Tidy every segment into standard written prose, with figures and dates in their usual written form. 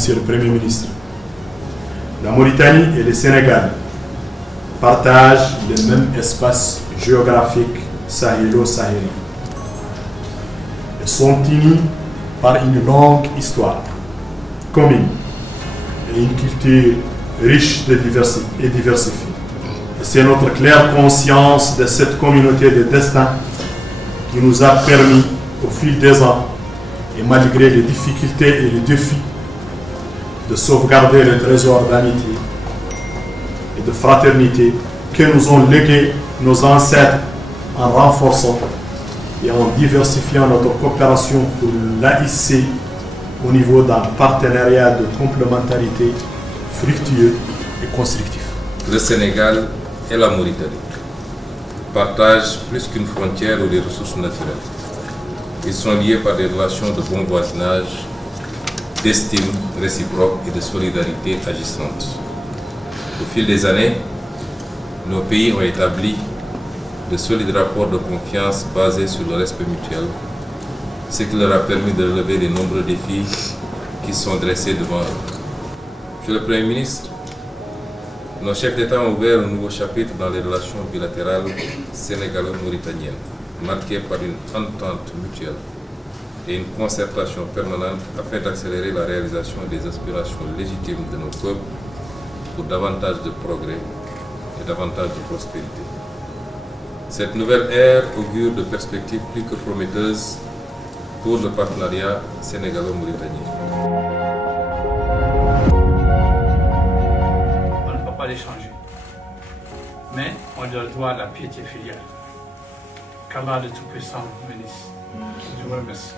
Monsieur le Premier ministre, la Mauritanie et le Sénégal partagent le même espace géographique sahélo-sahélien et sont unis par une longue histoire commune et une culture riche et diversifiée. Et c'est notre claire conscience de cette communauté de destin qui nous a permis, au fil des ans, et malgré les difficultés et les défis, de sauvegarder le trésor d'amitié et de fraternité que nous ont légué nos ancêtres en renforçant et en diversifiant notre coopération pour l'AIC au niveau d'un partenariat de complémentarité fructueux et constructif. Le Sénégal et la Mauritanie partagent plus qu'une frontière ou des ressources naturelles. Ils sont liés par des relations de bon voisinage, d'estime réciproque et de solidarité agissante. Au fil des années, nos pays ont établi de solides rapports de confiance basés sur le respect mutuel, ce qui leur a permis de relever les nombreux défis qui sont dressés devant eux. Monsieur le Premier ministre, nos chefs d'État ont ouvert un nouveau chapitre dans les relations bilatérales sénégalo-mauritaniennes, marquées par une entente mutuelle et une concertation permanente afin d'accélérer la réalisation des aspirations légitimes de nos peuples pour davantage de progrès et davantage de prospérité. Cette nouvelle ère augure de perspectives plus que prometteuses pour le partenariat sénégalo-mauritanien. On ne peut pas les changer, mais on leur doit la piété filiale. Qu'Allah le Tout-Puissant bénisse. Je vous remercie.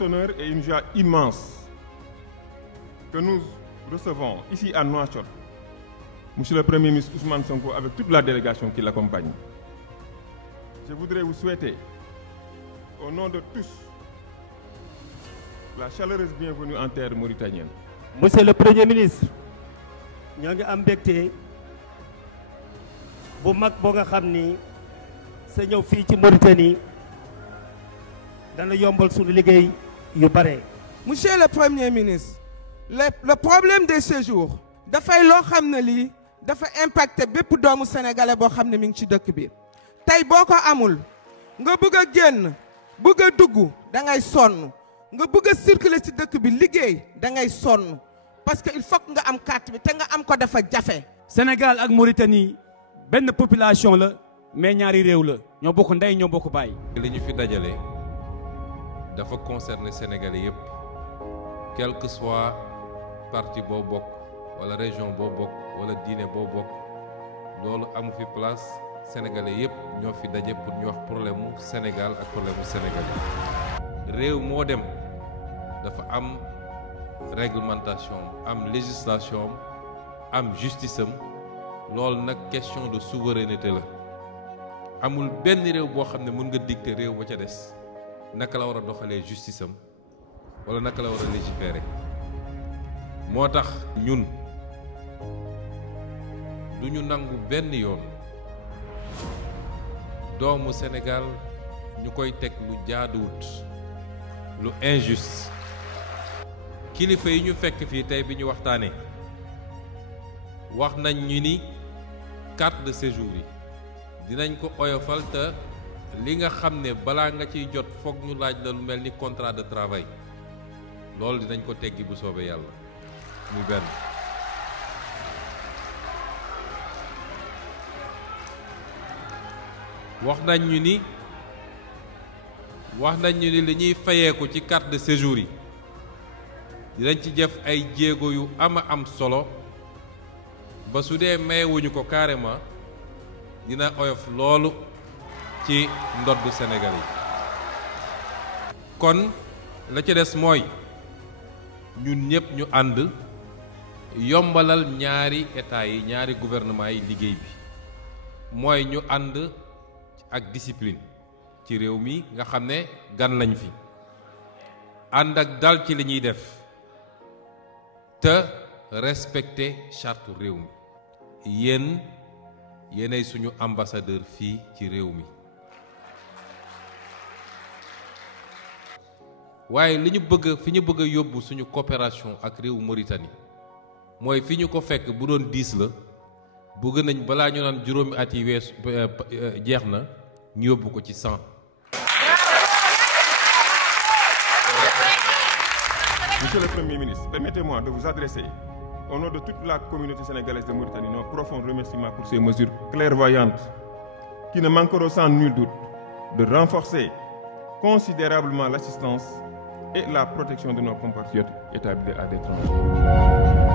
Honneur et une joie immense que nous recevons ici à Nouakchott Monsieur le Premier ministre Ousmane Sonko avec toute la délégation qui l'accompagne. Je voudrais vous souhaiter, au nom de tous, la chaleureuse bienvenue en terre mauritanienne. Monsieur le Premier ministre, ñoo ngi am mbégte bu mag boo nga xam ni sa ñëw fii ci Mauritanie dana yombal suñu liggéey yu bare. Monsieur le Premier ministre, le problème des séjours dafay loo xam ne lii dafa impacté bépp doomu sénégalais boo xam ne mi ngi ci dëkk bi tey boo ko amul nga bëgg a génn bëgg a dugg da ngay sonn nga bëgg a circuler ci dëkk bi liggéey da ngay sonn parce que il faut que nga am carte bi te nga am ko dafa jafe. Sénégal ak Mauritanie benn population la mais ñaari réew la ñoo bokk ndey ñoo bokk baay. li ñu fi dajale dafa concerner sénégalais yépp quel que soit parti boo bokk wala région boo bokk wala diine boo bokk loolu amu fi place sénégalais yépp ñoo fi daje pour ñu wax problème mu Sénégal ak problème mu sénégalais. réew moo dem dafa am réglementation am législation am justice am loolu nag question de souveraineté la amul benn réew boo xam ne mën nga dicter réew ba ca des naka la war a doxalee justice am wala naka la war a légiférer moo tax ñun du ñu nangu benn yoon doomu Sénégal ñu koy teg lu jaaduwut lu injuste kilifa yi ñu fekk fii tey bi ñu waxtaanee wax nañ ñu ni carte de séjour yi dinañ ko oyofal te li nga xam ne balaa nga ciy jot foog ñu laaj la lu mel ni contrat de travail loolu dinañ ko teggi bu soobee yàlla muy benn. wax nañ ñu ni li ñuy fayeeku ci carte de séjour yi dinañ ci def ay jéego yu am solo ba su dee mayewuñu ko carrément dina oyof loolu ci ndoddu Sénégal yi. kon la ci des mooy ñun ñëpp ñu ànd yombalal ñaari état yi ñaari gouvernement yi liggéey bi mooy ñu ànd ak discipline ci réew mi nga xam ne gan lañ fi ànd ak dal ci li ñuy def te respecter charte réew mi yéenay suñu ambassadeur fii ci réew mi waaye li ñu bëgg fi ñu bëgg a yóbbu suñu coopération ak réew Mauritanie mooy fi ñu ko fekk bu doon 10 la bëgg nañ balaa ñu naan juróomi at yi weesu jeex na ñu yóbbu ko ci 100. Monsieur le Premier ministre, permettez-moi de vous adresser, au nom de toute la communauté sénégalaise de Mauritanie, nos profonds remerciements pour ces mesures clairvoyantes qui ne manqueront sans nul doute de renforcer considérablement l'assistance et la protection de nos compatriotes établis à l'étranger.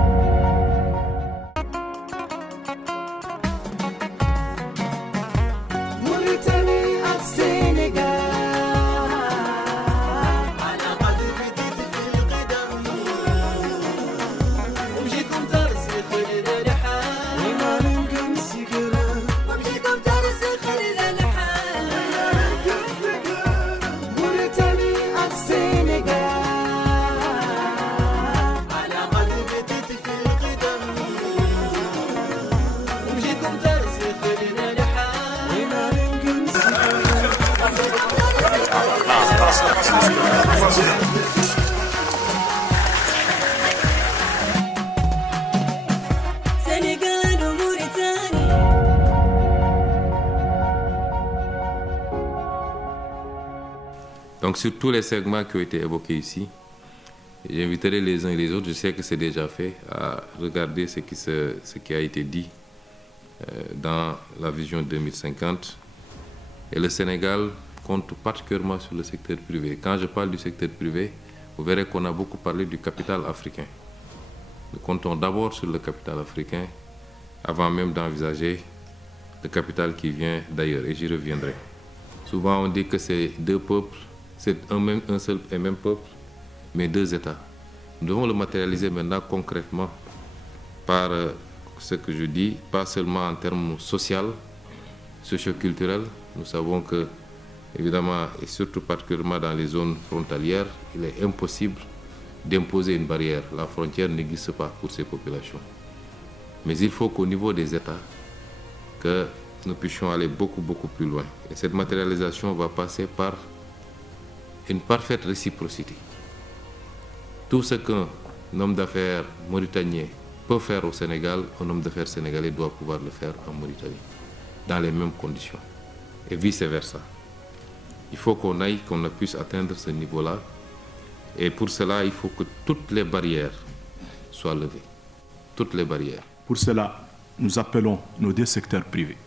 Donc sur tous les segments qui ont été évoqués ici, j'inviterai les uns et les autres, je sais que c'est déjà fait, à regarder ce qui a été dit dans la vision 2050. Et le Sénégal compte particulièrement sur le secteur privé. Quand je parle du secteur privé, vous verrez qu'on a beaucoup parlé du capital africain. Nous comptons d'abord sur le capital africain avant même d'envisager le capital qui vient d'ailleurs, et j'y reviendrai. Souvent on dit que c'est deux peuples, c'est un seul et même peuple, mais deux États. Nous devons le matérialiser maintenant concrètement par ce que je dis, pas seulement en termes sociaux, socio-culturels. Nous savons que, évidemment, et surtout particulièrement dans les zones frontalières, il est impossible d'imposer une barrière. La frontière n'existe pas pour ces populations. Mais il faut qu'au niveau des États, que nous puissions aller beaucoup plus loin. Et cette matérialisation va passer par une parfaite réciprocité. Tout ce qu'un homme d'affaires mauritanien peut faire au Sénégal, un homme d'affaires sénégalais doit pouvoir le faire en Mauritanie, dans les mêmes conditions, et vice-versa. Il faut qu'on puisse atteindre ce niveau-là, et pour cela, il faut que toutes les barrières soient levées. Toutes les barrières. Pour cela, nous appelons nos deux secteurs privés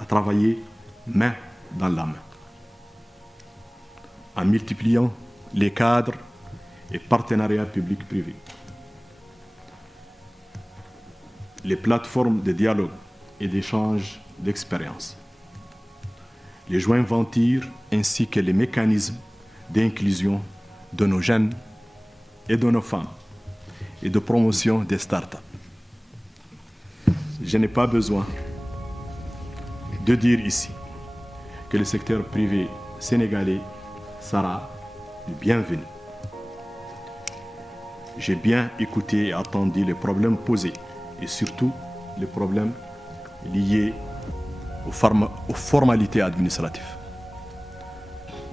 à travailler main dans la main, en multipliant les cadres et partenariats publics-privés, les plateformes de dialogue et d'échange d'expériences, les joint ventures ainsi que les mécanismes d'inclusion de nos jeunes et de nos femmes et de promotion des startups. Je n'ai pas besoin de dire ici que le secteur privé sénégalais sera le bienvenu. J'ai bien écouté et attendu les problèmes posés et surtout les problèmes liés aux formalités administratives.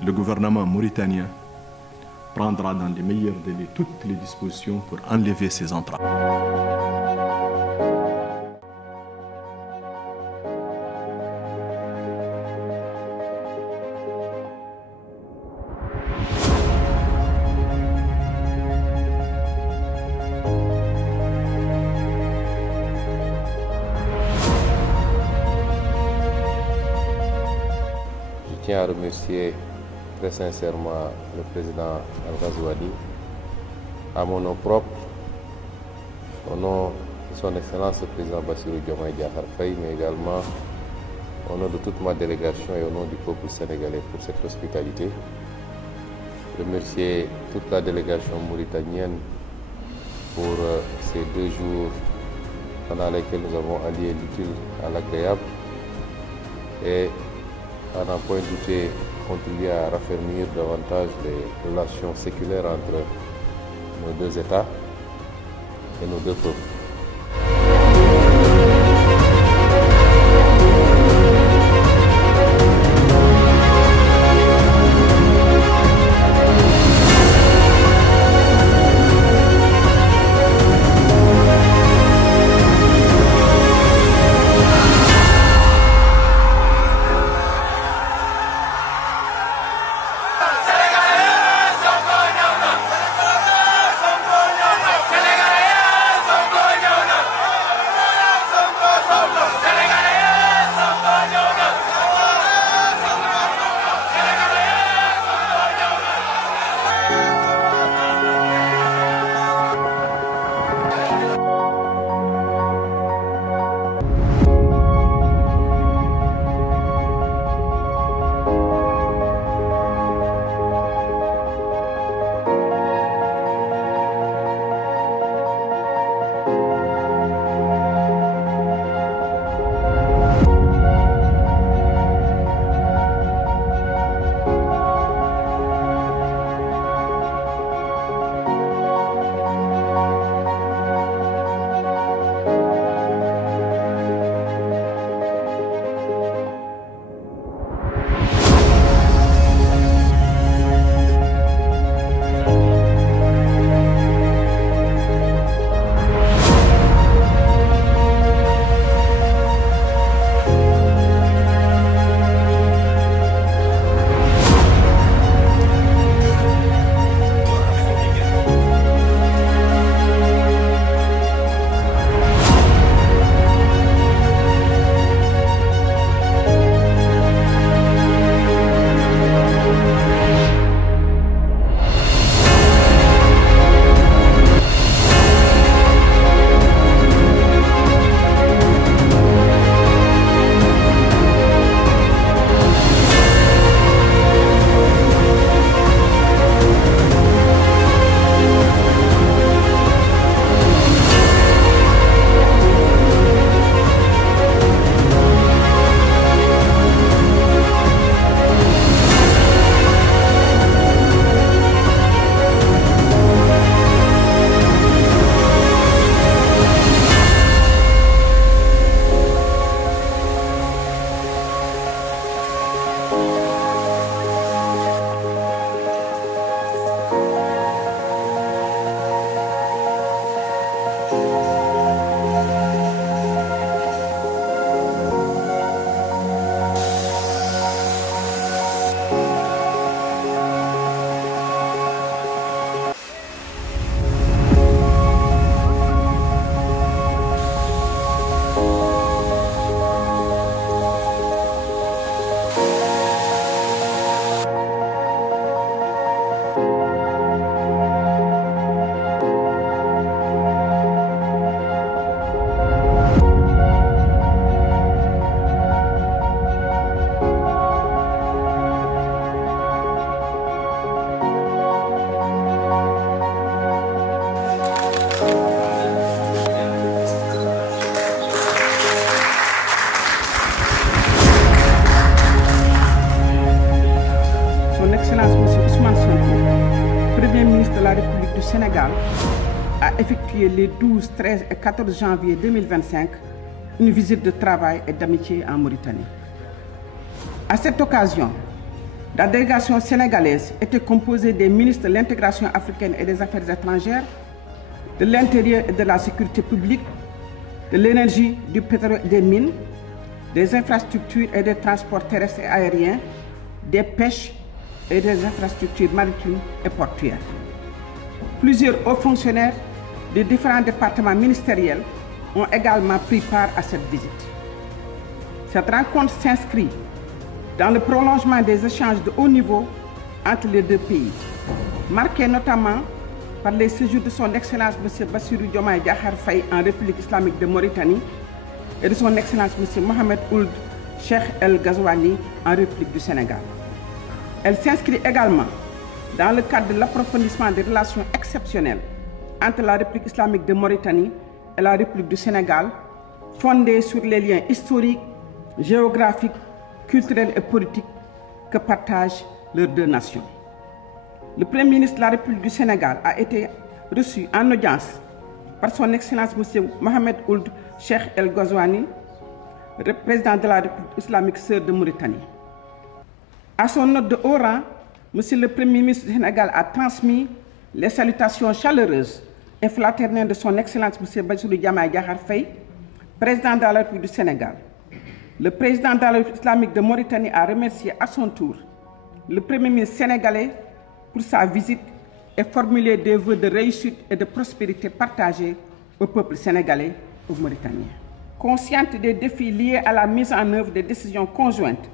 Le gouvernement mauritanien prendra dans les meilleurs délais toutes les dispositions pour enlever ces entraves. Je tiens à remercier très sincèrement le président Al-Ghazouani à mon nom propre, au nom de son Excellence le Président Bassirou Diomaye Diakhar Faye, mais également au nom de toute ma délégation et au nom du peuple sénégalais pour cette hospitalité. Remercier toute la délégation mauritanienne pour ces 2 jours pendant lesquels nous avons allié l'utile à l'agréable et, à n'en point douter, contribuer à raffermir davantage les relations séculaires entre nos 2 États et nos 2 peuples. Sénégal a effectué les 12, 13 et 14 janvier 2025 une visite de travail et d'amitié en Mauritanie. À cette occasion, la délégation sénégalaise était composée des ministres de l'intégration africaine et des affaires étrangères, de l'intérieur et de la sécurité publique, de l'énergie, du pétrole et des mines, des infrastructures et des transports terrestres et aériens, des pêches et des infrastructures maritimes et portuaires. Plusieurs hauts fonctionnaires de différents départements ministériels ont également pris part à cette visite. Cette rencontre s'inscrit dans le prolongement des échanges de haut niveau entre les deux pays, marqués notamment par les séjours de son Excellence M. Bassirou Diomaye Diakhar Faye en République islamique de Mauritanie et de son Excellence M. Mohamed Ould Cheikh El Ghazouani en République du Sénégal. Elle s'inscrit également dans le cadre de l'approfondissement des relations exceptionnelles entre la République islamique de Mauritanie et la République du Sénégal, fondées sur les liens historiques, géographiques, culturels et politiques que partagent leurs deux nations. Le Premier ministre de la République du Sénégal a été reçu en audience par son Excellence M. Mohamed Ould Cheikh El Ghazouani, président de la République islamique sœur de Mauritanie. À son hôte de haut rang, M. le Premier ministre du Sénégal a transmis les salutations chaleureuses et fraternelles de son Excellence M. Bassirou Diomaye Diakhar Faye, président de la République du Sénégal. Le président de la République islamique de Mauritanie a remercié à son tour le Premier ministre sénégalais pour sa visite et formulé des vœux de réussite et de prospérité partagés au peuple sénégalais et aux Mauritaniens. Conscientes des défis liés à la mise en œuvre des décisions conjointes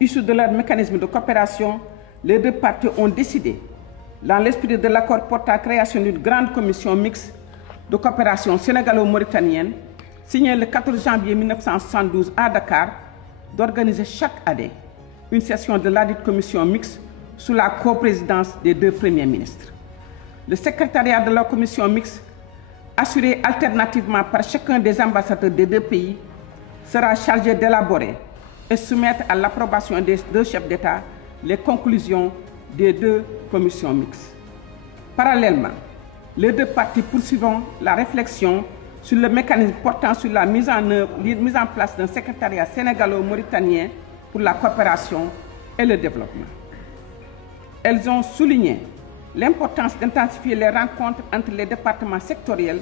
issues de leur mécanisme de coopération, les deux parties ont décidé, dans l'esprit de l'accord portant à la création d'une grande commission mixte de coopération sénégalo-mauritanienne, signé le 14 janvier 1972 à Dakar, d'organiser chaque année une session de ladite commission mixte sous la coprésidence des deux premiers ministres. Le secrétariat de la commission mixte, assuré alternativement par chacun des ambassadeurs des deux pays, sera chargé d'élaborer et soumettre à l'approbation des deux chefs d'État les conclusions des deux commissions mixtes. Parallèlement, les deux parties poursuivront la réflexion sur le mécanisme portant sur la mise en place d'un secrétariat sénégalo-mauritanien pour la coopération et le développement. Elles ont souligné l'importance d'intensifier les rencontres entre les départements sectoriels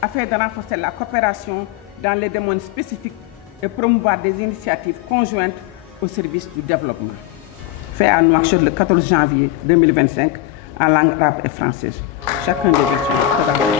afin de renforcer la coopération dans les domaines spécifiques et promouvoir des initiatives conjointes au service du développement. Fait à Nouakchott le 14 janvier 2025 en langue arabe et française. Chacun des versions.